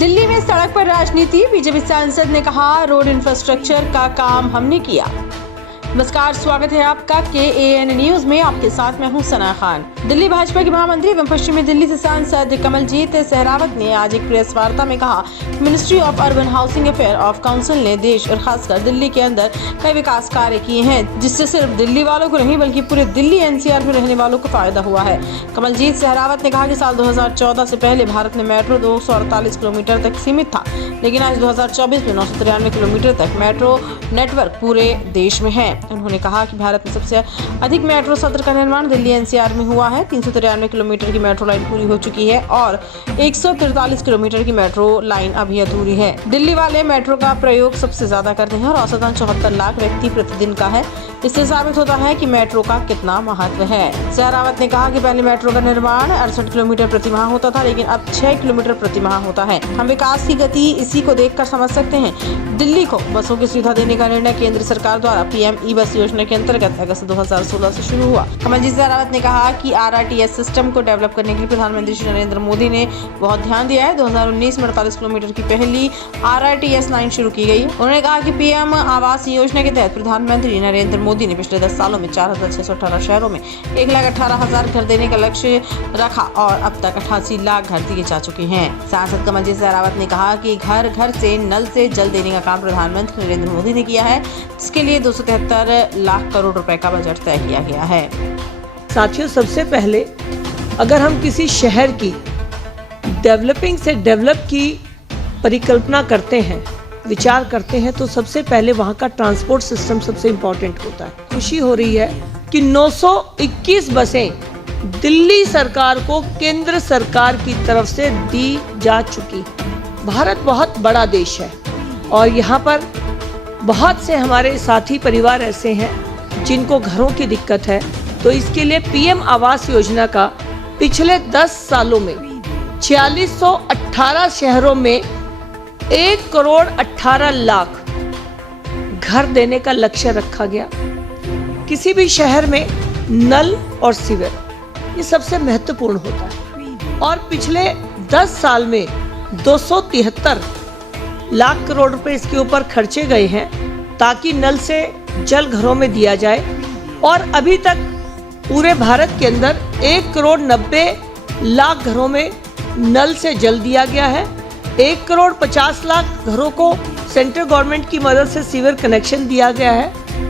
दिल्ली में सड़क पर राजनीति, बीजेपी सांसद ने कहा रोड इंफ्रास्ट्रक्चर का काम हमने किया। नमस्कार, स्वागत है आपका KAN न्यूज में। आपके साथ मैं हूं सना खान। दिल्ली भाजपा के महामंत्री एवं पश्चिमी दिल्ली से सांसद कमलजीत सहरावत ने आज एक प्रेस वार्ता में कहा कि ministry of urban housing affair of council ने देश और खासकर दिल्ली के अंदर कई विकास कार्य किए हैं, जिससे सिर्फ दिल्ली वालों को नहीं बल्कि पूरे दिल्ली NCR में रहने वालों को फायदा हुआ है। कमलजीत सहरावत ने कहा कि साल 2014 से पहले भारत में मेट्रो 248 किलोमीटर तक सीमित था, लेकिन आज 2024 में 993 किलोमीटर तक मेट्रो नेटवर्क पूरे देश में है। उन्होंने कहा कि भारत में सबसे अधिक मेट्रो सत्र का निर्माण दिल्ली NCR में हुआ है। 393 किलोमीटर की मेट्रो लाइन पूरी हो चुकी है और 143 किलोमीटर की मेट्रो लाइन अभी अधूरी है। दिल्ली वाले मेट्रो का प्रयोग सबसे ज्यादा करते हैं और औसतन 74 लाख व्यक्ति प्रतिदिन का है। इससे साबित होता है कि मेट्रो का कितना महत्व है। सहरावत ने कहा कि पहले मेट्रो का निर्माण 68 किलोमीटर प्रति माह होता था, लेकिन अब 6 किलोमीटर प्रति माह होता है। हम विकास की गति इसी को देखकर समझ सकते हैं। दिल्ली को बसों की सुविधा देने का निर्णय केंद्र सरकार द्वारा PM ई-बस योजना के अंतर्गत अगस्त 2016 से शुरू हुआ। कमलजीत सहरावत ने कहा कि RRTS सिस्टम को डेवलप करने के लिए प्रधानमंत्री श्री नरेंद्र मोदी ने बहुत ध्यान दिया है। 2019 में 48 किलोमीटर की पहली RRTS लाइन शुरू की गई। उन्होंने कहा कि PM आवास योजना के तहत प्रधानमंत्री नरेंद्र मोदी ने पिछले 10 सालों में 4,618 शहरों में 1,18,000 घर देने का लक्ष्य रखा और अब तक 88 लाख घर दिए जा चुके हैं। सांसद कमलजीत सहरावत ने कहा कि घर घर से नल से जल देने का काम प्रधानमंत्री नरेंद्र मोदी ने किया है, जिसके लिए 273 लाख करोड़ रुपए का बजट तय किया गया है। साथियों, सबसे पहले अगर हम किसी शहर की डेवलपिंग से डेवलप की परिकल्पना करते हैं, विचार करते हैं, तो सबसे पहले वहाँ का ट्रांसपोर्ट सिस्टम सबसे इम्पोर्टेंट होता है। खुशी हो रही है कि 921 बसें दिल्ली सरकार को केंद्र सरकार की तरफ से दी जा चुकी। भारत बहुत बड़ा देश है और यहाँ पर बहुत से हमारे साथी परिवार ऐसे हैं जिनको घरों की दिक्कत है, तो इसके लिए PM आवास योजना का पिछले 10 सालों में 4618 शहरों में 1,18,00,000 घर देने का लक्ष्य रखा गया। किसी भी शहर में नल और सीवर ये सबसे महत्वपूर्ण होता है और पिछले 10 साल में 273 लाख करोड़ रुपए इसके ऊपर खर्चे गए हैं ताकि नल से जल घरों में दिया जाए और अभी तक पूरे भारत के अंदर 1,90,00,000 घरों में नल से जल दिया गया है। 1,50,00,000 घरों को सेंट्रल गवर्नमेंट की मदद से सीवर कनेक्शन दिया गया है